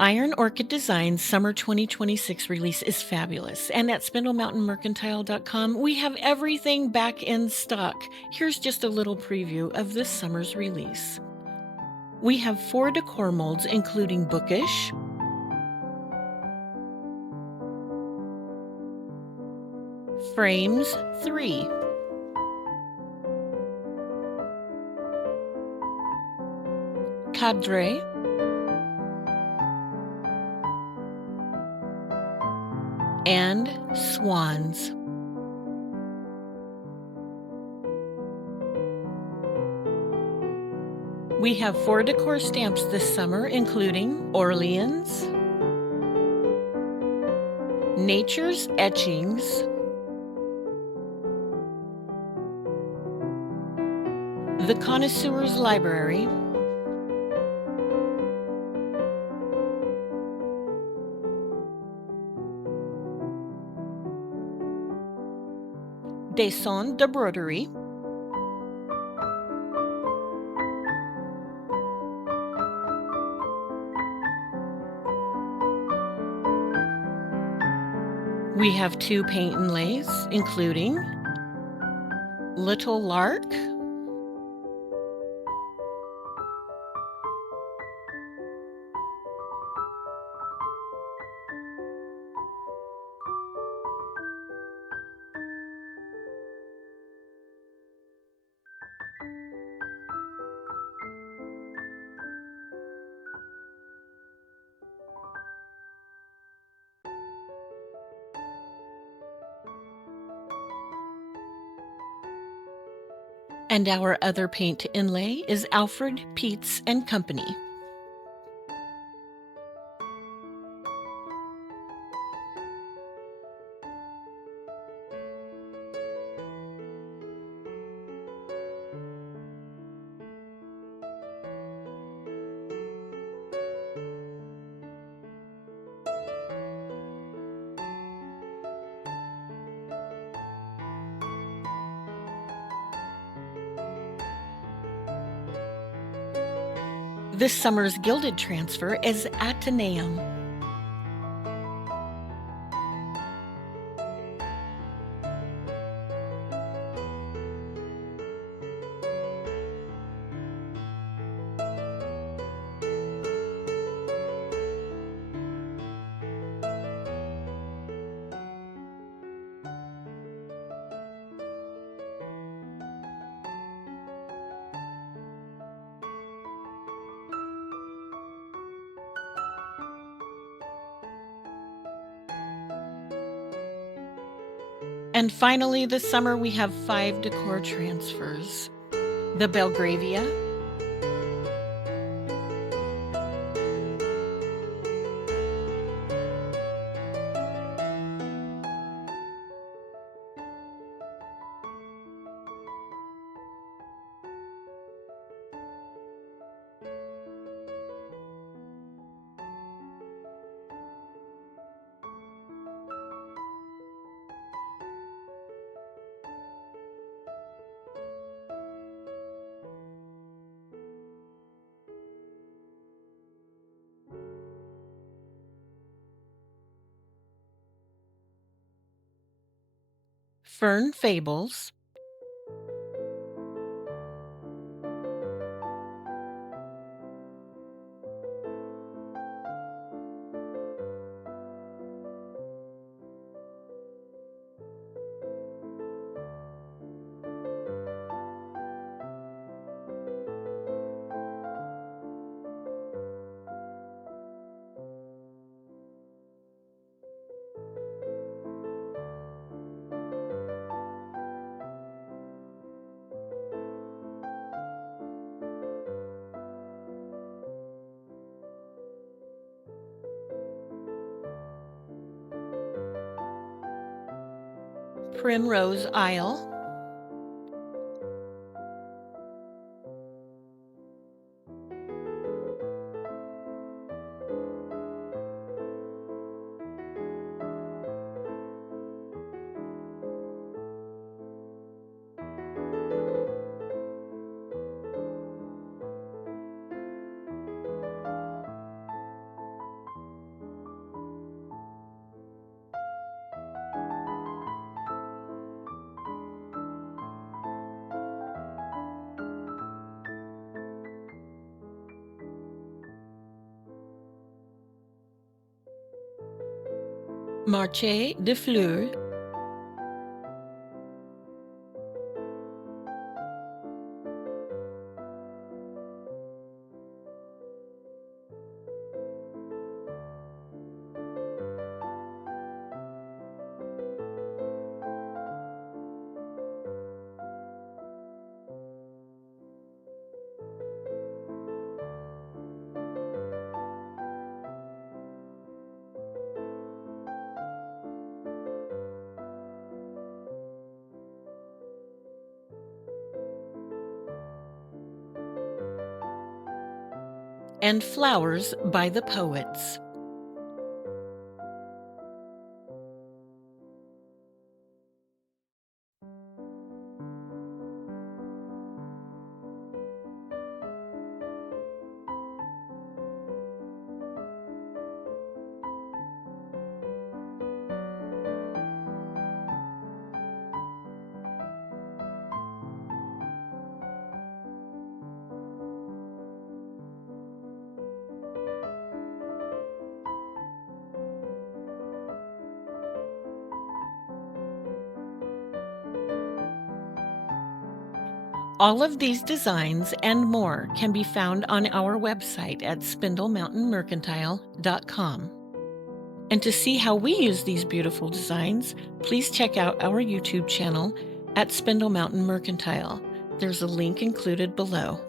Iron Orchid Design's Summer 2026 release is fabulous, and at spindlemountainmercantile.com we have everything back in stock. Here's just a little preview of this summer's release. We have 4 decor molds including Bookish, Frames 3, Cadre, and Swans. We have 4 decor stamps this summer including Orleans, Nature's Etchings, The Connoisseur's Library, Descente de Broderie, we have 2 paint and lays, including Little Lark, and our other paint inlay is Alfred Peets and Company. This summer's Gilded transfer is Ateneum. And finally, this summer we have 5 decor transfers. The Belgravia, Fern Fables, Primrose Isle, Marché de Fleurs, and Flowers by the Poets. All of these designs and more can be found on our website at spindlemountainmercantile.com. And to see how we use these beautiful designs, please check out our YouTube channel at Spindle Mountain Mercantile. There's a link included below.